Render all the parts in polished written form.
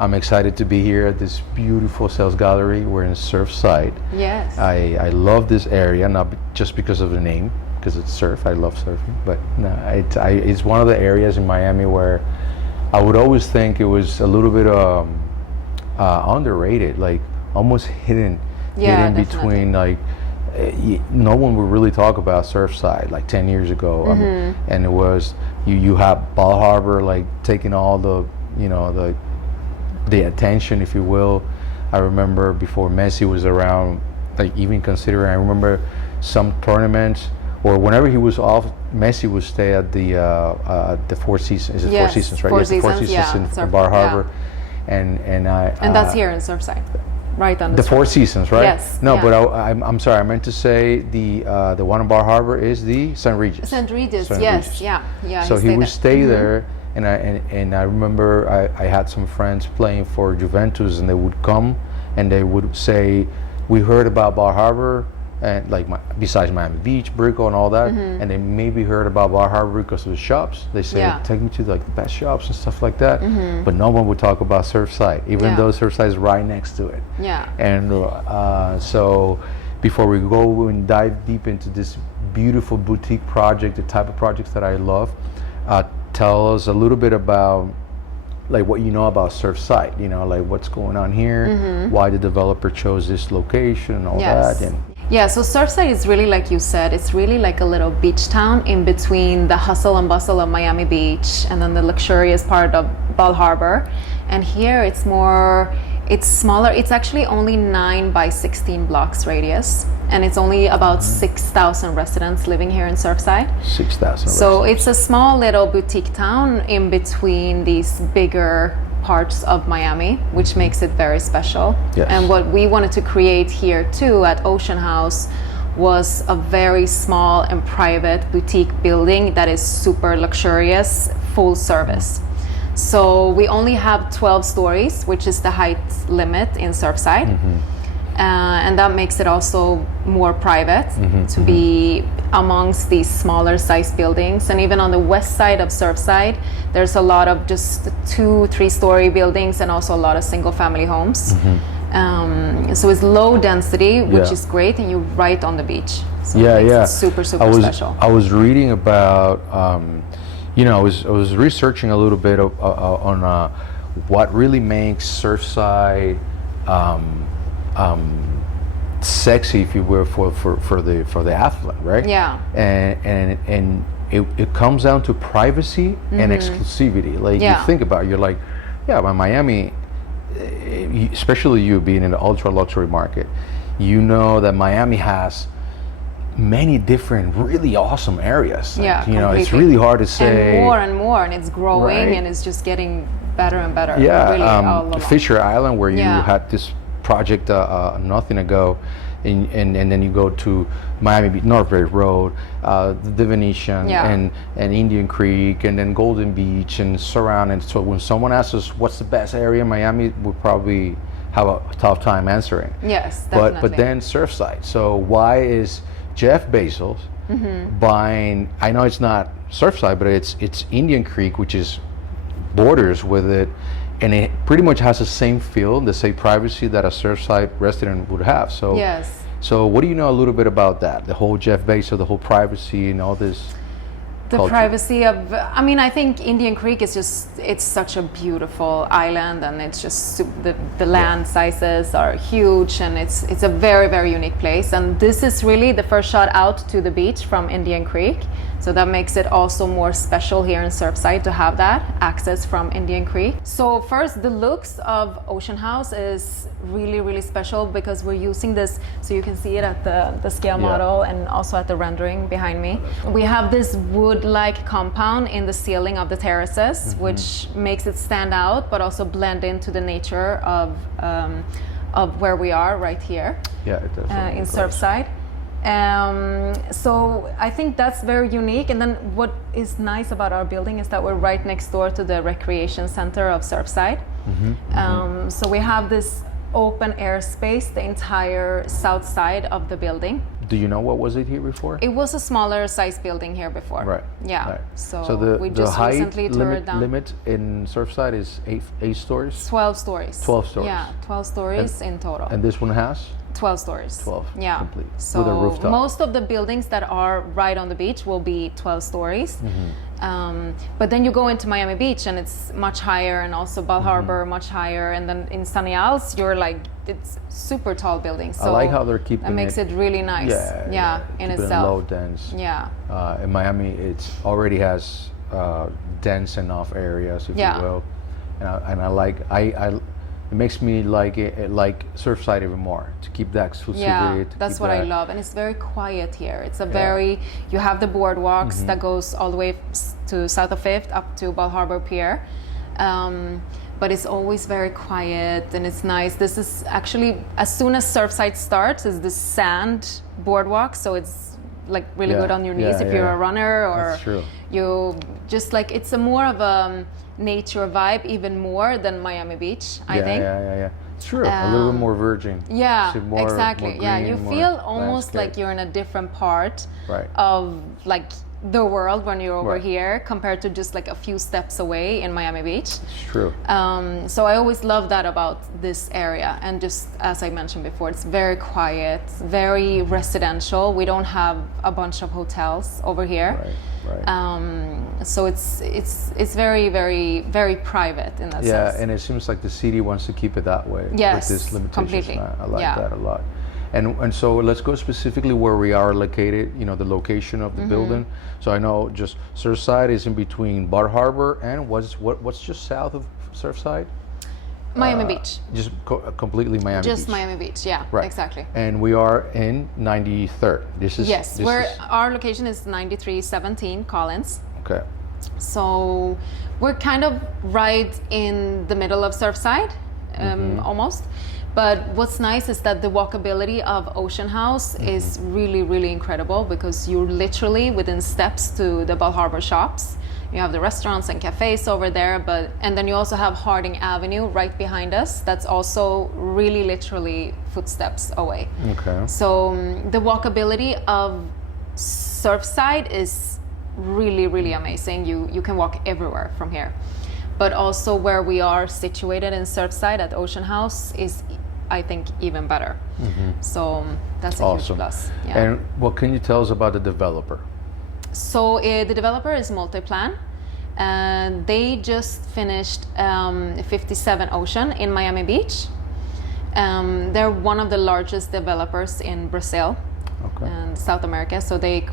I'm excited to be here at this beautiful sales gallery. We're in Surfside. Yes. I love this area, not just because of the name, because it's surf. I love surfing, but no, it's one of the areas in Miami where I would always think it was a little bit underrated, like almost hidden Definitely. between like. No one would really talk about Surfside like 10 years ago, and it was you have Bal Harbour like taking all the the attention, if you will. I remember before Messi was around, like even considering, I remember some tournaments or whenever he was off, Messi would stay at the Four Seasons. Is it Four Seasons, right? Four Yes, the Four Seasons in Bar Harbor, and that's here in Surfside. Right on the Four Seasons, right? Yes. No, but I'm sorry. I meant to say the one in Bar Harbor is the St. Regis. St. Regis, St. yes, Regis. yeah. So he would stay there, and I remember I had some friends playing for Juventus, and they would come and they would say, "We heard about Bar Harbor, and like besides Miami Beach, Brickell, and all that, and they maybe heard about Bar Harbor because of the shops. They say take me to like the best shops and stuff like that, but no one would talk about Surfside, even though Surfside is right next to it. Yeah. And so before we go and dive deep into this beautiful boutique project, the type of projects that I love, tell us a little bit about like what you know about Surfside, like what's going on here, why the developer chose this location and all that. Yeah, so Surfside is really, like you said, it's really like a little beach town in between the hustle and bustle of Miami Beach and then the luxurious part of Bal Harbour. And here it's smaller. It's actually only 9 by 16 blocks radius. And it's only about 6,000 residents living here in Surfside. 6,000 So it's a small little boutique town in between these bigger parts of Miami, which makes it very special. Yes. And what we wanted to create here too at Ocean House was a very small and private boutique building that is super luxurious, full service. So we only have 12 stories, which is the height limit in Surfside. And that makes it also more private to be amongst these smaller size buildings. And even on the west side of Surfside, there's a lot of just 2-3 story buildings and also a lot of single family homes. So it's low density, which is great, and you're right on the beach. So it makes it super special. I was reading about, I was researching a little bit on what really makes Surfside sexy, if you will, for the athlete, right? Yeah. And it comes down to privacy and exclusivity. Like you think about it, you're like, by Miami, especially you being in the ultra luxury market, you know that Miami has many different really awesome areas. It's really hard to say. And more, and it's growing, and it's just getting better and better. Yeah, really, all along. Fisher Island, where you had this project nothing ago, and then you go to Miami Beach, Northbury Road, the Venetian, and Indian Creek, and then Golden Beach, and surrounding. So when someone asks us what's the best area in Miami, we'll probably have a tough time answering. Yes, definitely. But then Surfside. So why is Jeff Bezos buying? I know it's not Surfside, but it's Indian Creek, which is borders with it. And it pretty much has the same feel, the same privacy that a Surfside resident would have. So, So what do you know a little bit about that? The whole Jeff Bezos, the whole privacy and all this? The culture. Privacy of, I think Indian Creek is it's such a beautiful island, and it's just the land sizes are huge, and it's a very, very unique place. And this is really the first shot out to the beach from Indian Creek. So that makes it also more special here in Surfside to have that access from Indian Creek. So first, the looks of Ocean House is really, really special because we're using this, so you can see it at the scale model and also at the rendering behind me. We have this wood-like compound in the ceiling of the terraces, which makes it stand out, but also blend into the nature of where we are right here. Yeah, it does. In Surfside. So I think that's very unique. And then what is nice about our building is that we're right next door to the recreation center of Surfside. So we have this open air space the entire south side of the building. do you know what was it here before? It was a smaller size building here before. Right. Yeah. Right. So, we the just height recently tore it down. limit in Surfside is eight stories. 12 stories. 12 stories. Yeah, 12 stories in total. And this one has 12 stories. 12. Yeah. Complete. So with a rooftop. most of the buildings that are right on the beach will be 12 stories. But then you go into Miami Beach and it's much higher, and also Bal Harbour much higher, and then in Sunny Isles you're like, it's super tall buildings. So I like how they're keeping that makes it really nice. Yeah, in keeping itself. it low dense. Yeah. In Miami, it already has dense enough areas, if you will, and I like it makes me like it like Surfside even more, to keep that exclusivity. Yeah, that's what I love, and it's very quiet here. It's a very, you have the boardwalks that goes all the way to south of 5th up to Bal Harbour Pier, but it's always very quiet and it's nice. This is actually, as soon as Surfside starts, is the sand boardwalk, so it's like really good on your knees if you're a runner, or you just like, it's a more of a nature vibe even more than Miami Beach, I think. Yeah. It's true. A little bit more virgin. Yeah, more, exactly. More green, yeah, you feel almost landscape. like you're in a different part Right. of like the world when you're over Right. here, compared to just like a few steps away in Miami Beach. It's true. So I always love that about this area, and just as I mentioned before, it's very quiet, very residential. We don't have a bunch of hotels over here. Right. So it's very, very, very private in that sense. Yeah, and it seems like the city wants to keep it that way. Yes, with this limitation. completely. I like that a lot. And so let's go specifically where we are located, the location of the building. So I know just Surfside is in between Bal Harbour and what's just south of Surfside? Miami Beach. Just completely Miami Beach. Just Miami Beach, yeah, Right. exactly. And we are in 93rd. Our location is 9317 Collins. Okay. So we're kind of right in the middle of Surfside, almost. But what's nice is that the walkability of Ocean House is really, really incredible, because you're literally within steps to the Bal Harbour shops. You have the restaurants and cafes over there, and then you also have Harding Avenue right behind us. That's also really literally footsteps away. Okay. So the walkability of Surfside is really, really amazing. You can walk everywhere from here. But also where we are situated in Surfside at Ocean House is, I think, even better. So that's a huge plus. Yeah. And what can you tell us about the developer? So the developer is Multiplan, and they just finished 57 Ocean in Miami Beach. They're one of the largest developers in Brazil and South America. So they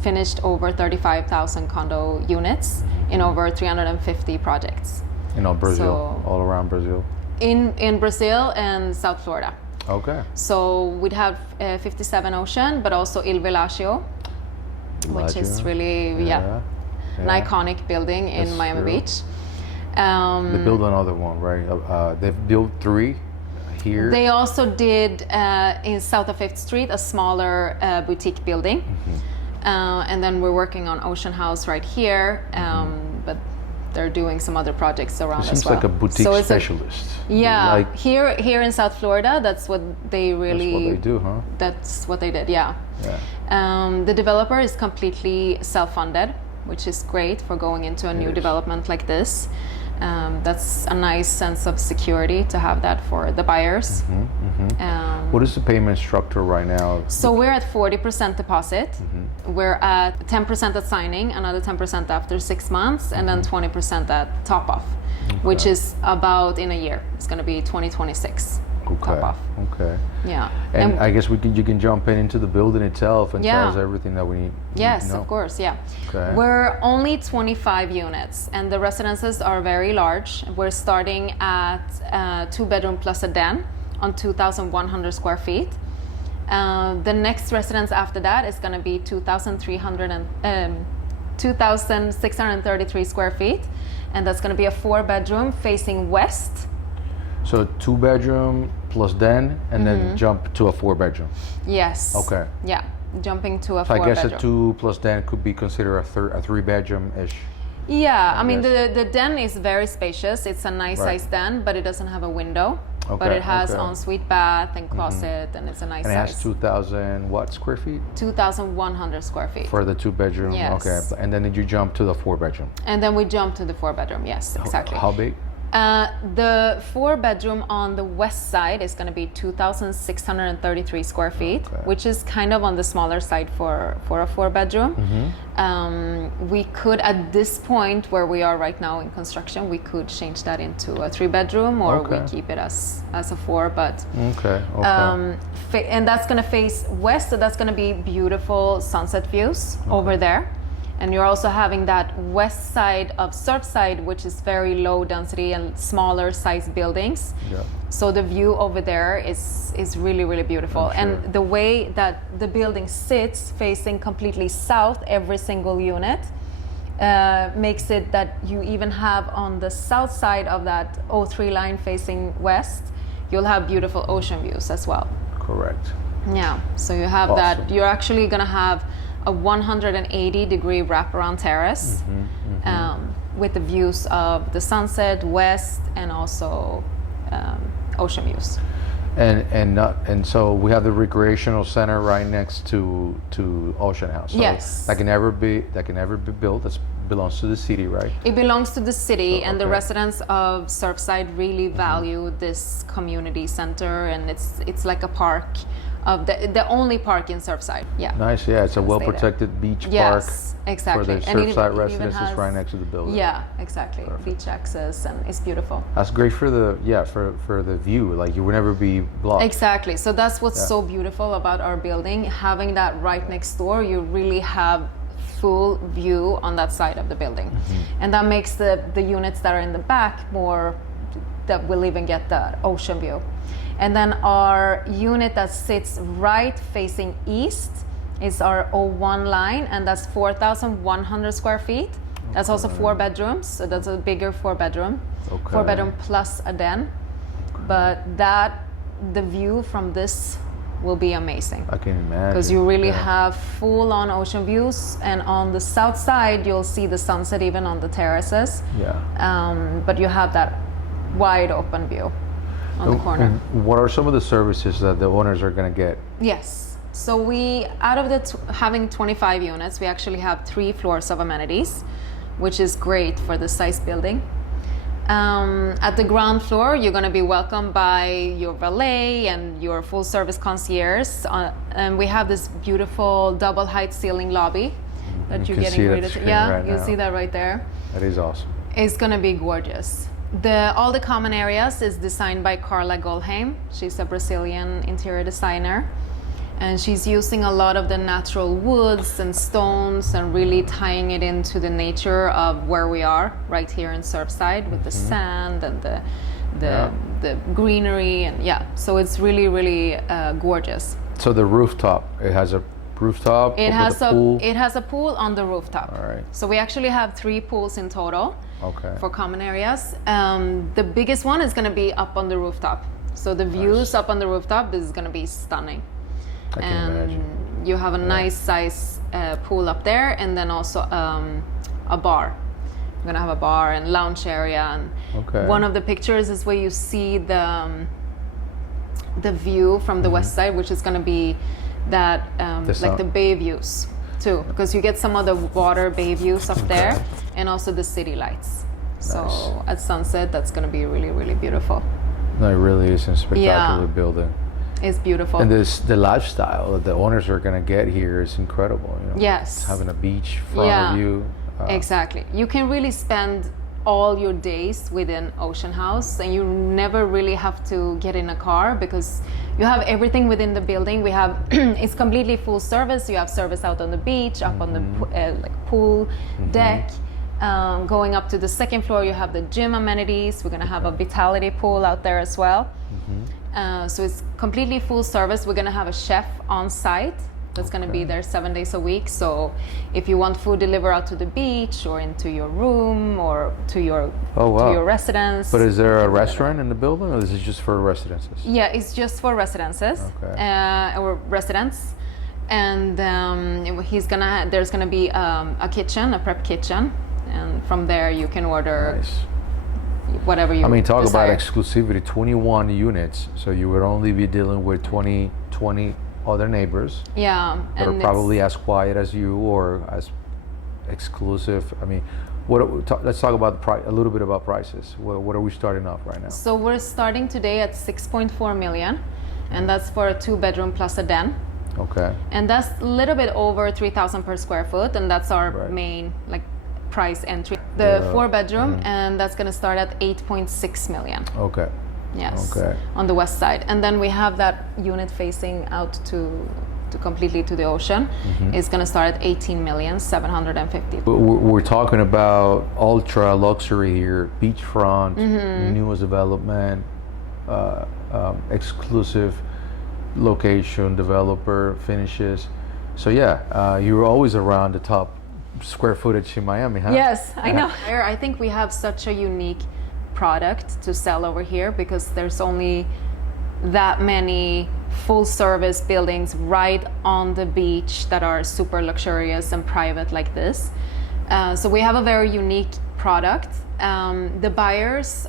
finished over 35,000 condo units in over 350 projects. Brazil, all around Brazil. In Brazil and South Florida. Okay. So we'd have 57 Ocean, but also Il Villaggio, which is really an iconic building in Miami Beach. They built another one, right? They've built 3 here. They also did in south of 5th Street a smaller boutique building. And then we're working on Ocean House right here, but they're doing some other projects around as well. It seems like a boutique specialist. Here in South Florida, that's what they really... That's what they do, huh? That's what they did, yeah. The developer is completely self-funded, which is great for going into a new development like this. That's a nice sense of security to have that for the buyers. What is the payment structure right now? So we're at 40% deposit. We're at 10% at signing, another 10% after 6 months, and then 20% at top off, which is about in a year. It's going to be 2026 top off. Okay. Yeah. And I guess you can jump into the building itself and tell us everything that we need. Yes, of course. Yeah. Okay. We're only 25 units, and the residences are very large. We're starting at 2-bedroom plus a den on 2,100 square feet. The next residence after that is going to be 2,633 square feet, and that's going to be a 4-bedroom facing west. So 2-bedroom plus den, and then jump to a 4-bedroom. Yes. Okay. Yeah, jumping to a 4-bedroom. So I guess a 2 plus den could be considered a 3-bedroom-ish. Yeah, I mean Yes. the den is very spacious. It's a nice Right. size den, but it doesn't have a window. But Okay, it has okay. ensuite bath and closet, and it's a nice And it has size. 2,000 what square feet 2,100 square feet. for the 2 bedroom? Yes. Okay. And then did you jump to the 4 bedroom? And then we jump to the 4 bedroom. Yes, exactly. How big? The 4 bedroom on the west side is going to be 2,633 square feet, Okay. which is kind of on the smaller side for a 4 bedroom. We could, at this point where we are right now in construction, we could change that into a 3 bedroom, or we Okay. keep it as a 4. But Okay. and that's going to face west, so that's going to be beautiful sunset views over there. And you're also having that west side of Surfside, which is very low density and smaller size buildings. Yeah. So the view over there is really, really beautiful. I'm sure. And the way that the building sits, facing completely south, every single unit, makes it that you even have on the south side of that O3 line facing west, you'll have beautiful ocean views as well. Correct. Yeah, so you have Awesome. that. You're actually going to have a 180-degree wraparound terrace with the views of the sunset, west, and also ocean views. And so we have the recreational center right next to Ocean House. So Yes. That can never be built. That belongs to the city, right? It belongs to the city, and the okay. residents of Surfside really value this community center, and it's like a park, of the only park in Surfside. Yeah. Nice. Yeah, it's a Stay well-protected beach Yes, park exactly. for the And it Surfside even residents. It's has- right next to the building. Yeah, exactly. Beach access, and it's beautiful. That's great for the view. Like you would never be blocked. Exactly. So that's what's Yeah. so beautiful about our building. Having that right next door, you really have full view on that side of the building. And that makes the units that are in the back more, that will even get the ocean view. And then our unit that sits right facing east is our O1 line, and that's 4,100 square feet. That's also 4 bedrooms, so that's a bigger 4 bedroom. Okay. 4 bedroom plus a den. But the view from this will be amazing. I can imagine. Because you really Yeah. have full-on ocean views, and on the south side you'll see the sunset even on the terraces. Yeah. But you have that wide open view on the corner. And what are some of the services that the owners are going to get? Yes. So we, out of the having 25 units, we actually have 3 floors of amenities, which is great for the size building. At the ground floor, you're going to be welcomed by your valet and your full service concierge. And we have this beautiful double height ceiling lobby that You you're can see getting it ready at to. the Yeah, screen right you now. see that right there. That is awesome. It's going to be gorgeous. All the common areas is designed by Carla Goldheim. She's a Brazilian interior designer. And she's using a lot of the natural woods and stones and really tying it into the nature of where we are right here in Surfside with the sand and the greenery, and so it's really, really gorgeous. So the rooftop, it has a rooftop It with has a pool. it has a pool on the rooftop. All right. So we actually have 3 pools in total. Okay. For common areas. The biggest one is going to be up on the rooftop. So the views up on the rooftop is going to be stunning. I can imagine. You have a nice size pool up there, and then also a bar. We're going to have a bar and lounge area. And Okay. one of the pictures is where you see the view from the west side, which is going to be that like the bay views too, because you get some of the water bay views up there, and also the city lights. So Nice. at sunset, that's going to be really, really beautiful. No, it really is a spectacular Yeah. building. It's beautiful. And the lifestyle that the owners are going to get here is incredible. You know? Yes. Having a beach front Yeah. of you. Exactly. You can really spend all your days within Ocean House, and you never really have to get in a car because you have everything within the building. We have it's completely full service. You have service out on the beach, up on the pool deck. Going up to the second floor, you have the gym amenities. We're going to have a vitality pool out there as well. So it's completely full service. We're going to have a chef on site that's going to be there 7 days a week. So if you want food delivered out to the beach or into your room or to your residence. But is there a restaurant in the building, or is it just for residences? Yeah, it's just for residences or residents. And there's gonna be a kitchen, a prep kitchen, and from there you can order Nice. whatever you Talk desire. about exclusivity. 21 units, so you would only be dealing with 20 other neighbors Yeah, that are and probably as quiet as you or as exclusive. Let's talk about a little bit about prices. What are we starting off right now? so we're starting today at 6.4 million, and that's for a 2-bedroom plus a den. Okay. And that's a little bit over 3,000 per square foot, and that's our Right. main price entry. The Yeah. 4-bedroom, and that's going to start at 8.6 million. Okay. Yes. Okay. On the west side, and then we have that unit facing out to completely to the ocean. It's going to start at 18,750,000. We're talking about ultra luxury here, beachfront, newest development, exclusive location, developer, finishes. So you're always around the top square footage in Miami, huh? Yes, I know. I think we have such a unique product to sell over here because there's only that many full service buildings right on the beach that are super luxurious and private like this. So we have a very unique product. The buyers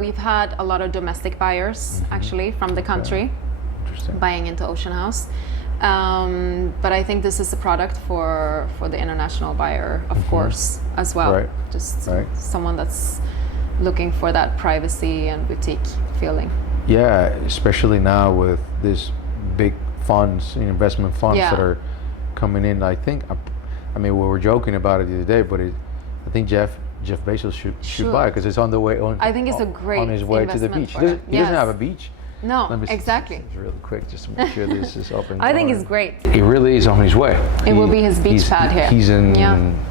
we've had a lot of domestic buyers actually from the country buying into Ocean House. But I think this is a product for the international buyer, of course, as well. Right. Just someone that's looking for that privacy and boutique feeling. Yeah, especially now with these big funds, investment funds that are coming in. I think, we were joking about it the other day, but I think Jeff Bezos should buy it because it's on the way on. I think it's a great on his way to the beach. He doesn't have a beach. No, Let me exactly. see really quick just to make sure this is open. I think it's great. He really is on his way. It will be his beach pad here. He's in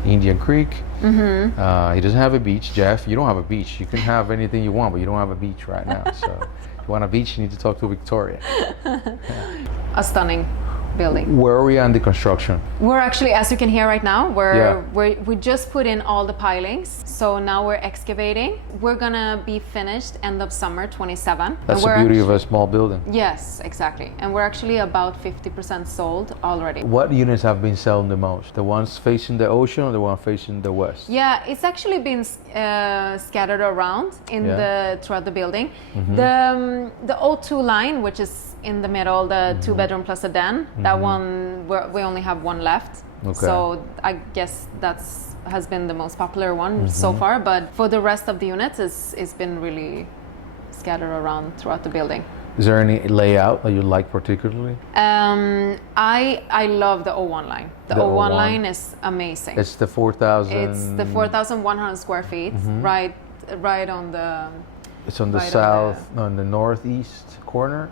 Indian Creek. He doesn't have a beach, Jeff. You don't have a beach. You can have anything you want, but you don't have a beach right now. So if you want a beach, you need to talk to Viktoria. A stunning building. Where are we on the construction? We're actually, as you can hear right now, we just put in all the pilings. So now we're excavating. We're gonna be finished end of summer 27. That's the beauty of a small building. Yes, exactly. And we're actually about 50% sold already. What units have been selling the most? The ones facing the ocean or the one facing the west? Yeah, it's actually been scattered around throughout the building. The O2 line, which is in the middle, the 2-bedroom plus a den, that one we only have one left. Okay. So I guess has been the most popular one so far. But for the rest of the units, it's been really scattered around throughout the building. Is there any layout that you like particularly? I love the O1 line. The O1 line is amazing. It's the 4,000. It's the 4,100 square feet, right on the. It's on the on the northeast corner.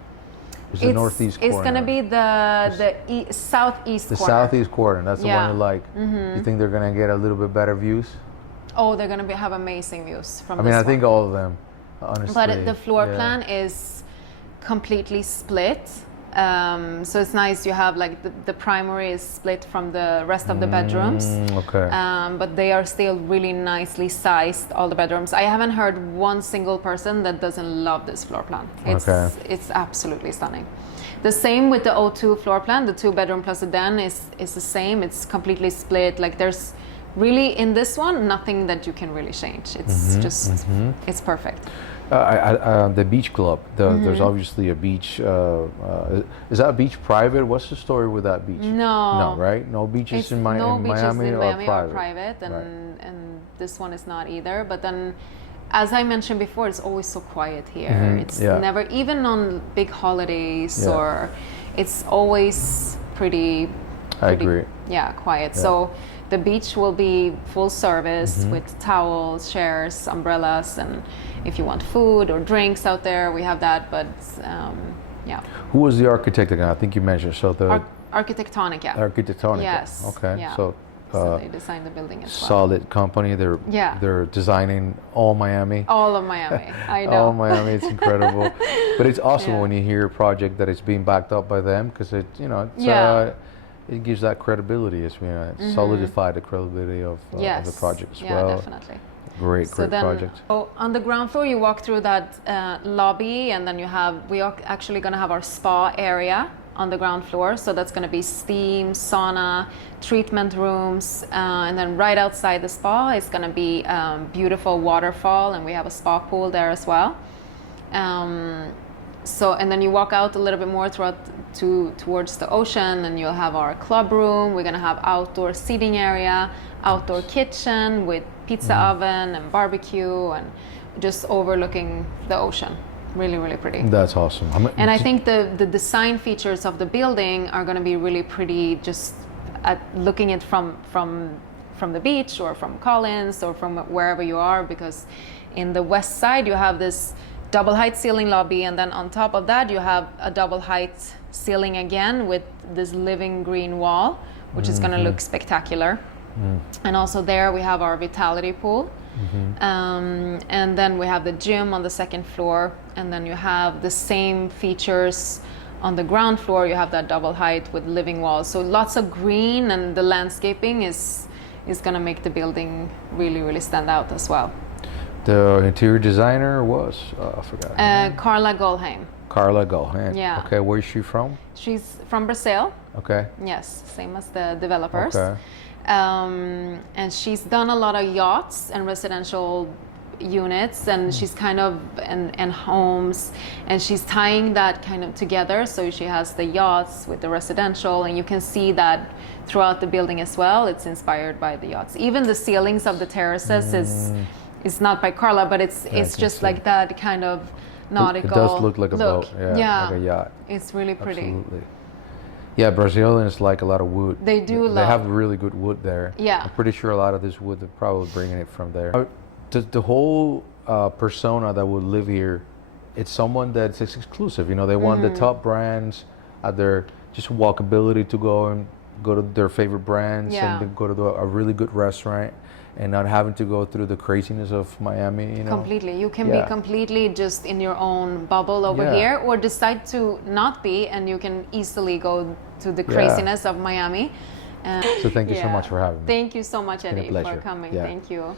It's the northeast corner. It's gonna be the southeast corner. The southeast corner. That's the one you like. You think they're gonna get a little bit better views? Oh, they're gonna have amazing views from. I think all of them, honestly. But the floor plan is completely split. So it's nice. You have the primary is split from the rest of the bedrooms. Okay. But they are still really nicely sized, all the bedrooms. I haven't heard one single person that doesn't love this floor plan. It's absolutely stunning. The same with the O2 floor plan. The 2-bedroom plus a den is the same. It's completely split. There's really in this one nothing that you can really change. It's it's perfect. The beach club. There's obviously a beach. Is that beach private? What's the story with that beach? No, right? No beaches in Miami are private, and this one is not either. But then, as I mentioned before, it's always so quiet here. It's never, even on big holidays, or it's always pretty. I agree. Yeah, quiet. Yeah. So the beach will be full service with towels, chairs, umbrellas, and if you want food or drinks out there, we have that. But Who was the architect again? I think you mentioned Architectonica. Architectonica. Yes. Okay. Yeah. So they designed the building as well. Solid company. They're designing all Miami. All of Miami. I know. All Miami. It's incredible. But it's awesome when you hear a project that is being backed up by them because it gives that credibility. It's solidified the credibility of the project as well. Yeah, definitely. Great project. So on the ground floor, you walk through that lobby, and then we're actually going to have our spa area on the ground floor. So that's going to be steam, sauna, treatment rooms, and then right outside the spa is going to be beautiful waterfall, and we have a spa pool there as well. So, and then you walk out a little bit more towards the ocean, and you'll have our club room. We're gonna have outdoor seating area, outdoor kitchen with pizza oven and barbecue, and just overlooking the ocean. Really, really pretty. That's awesome. And I think the design features of the building are gonna be really pretty, just at looking at from the beach or from Collins or from wherever you are, because in the west side you have this double height ceiling lobby, and then on top of that you have a double height ceiling again with this living green wall, which is going to look spectacular. And also there we have our vitality pool, and then we have the gym on the second floor, and then you have the same features on the ground floor. You have that double height with living walls, so lots of green, and the landscaping is going to make the building really, really stand out as well. The interior designer was, I forgot. Carla Golheim. Carla Golheim. Yeah. Okay, where is she from? She's from Brazil. Okay. Yes, same as the developers. Okay. And she's done a lot of yachts and residential units, and she's kind of and homes, and she's tying that kind of together. So she has the yachts with the residential, and you can see that throughout the building as well. It's inspired by the yachts. Even the ceilings of the terraces is not by Carla, but it's just like that kind of nautical. It does look like a boat. Yeah, like a yacht. It's really pretty. Absolutely. Yeah, Brazilians like a lot of wood. They do. They have really good wood there. Yeah. I'm pretty sure a lot of this wood, they're probably bringing it from there. The whole persona that would live here, it's someone that's exclusive. You know, they want the top brands at their just walkability to go to their favorite brands, and then go to a really good restaurant, and not having to go through the craziness of Miami. You know, completely. You can be completely just in your own bubble over here, or decide to not be, and you can easily go to the craziness of Miami. So thank you so much for having me. Thank you so much, Eddie, It's been a pleasure. for coming. Yeah. Thank you.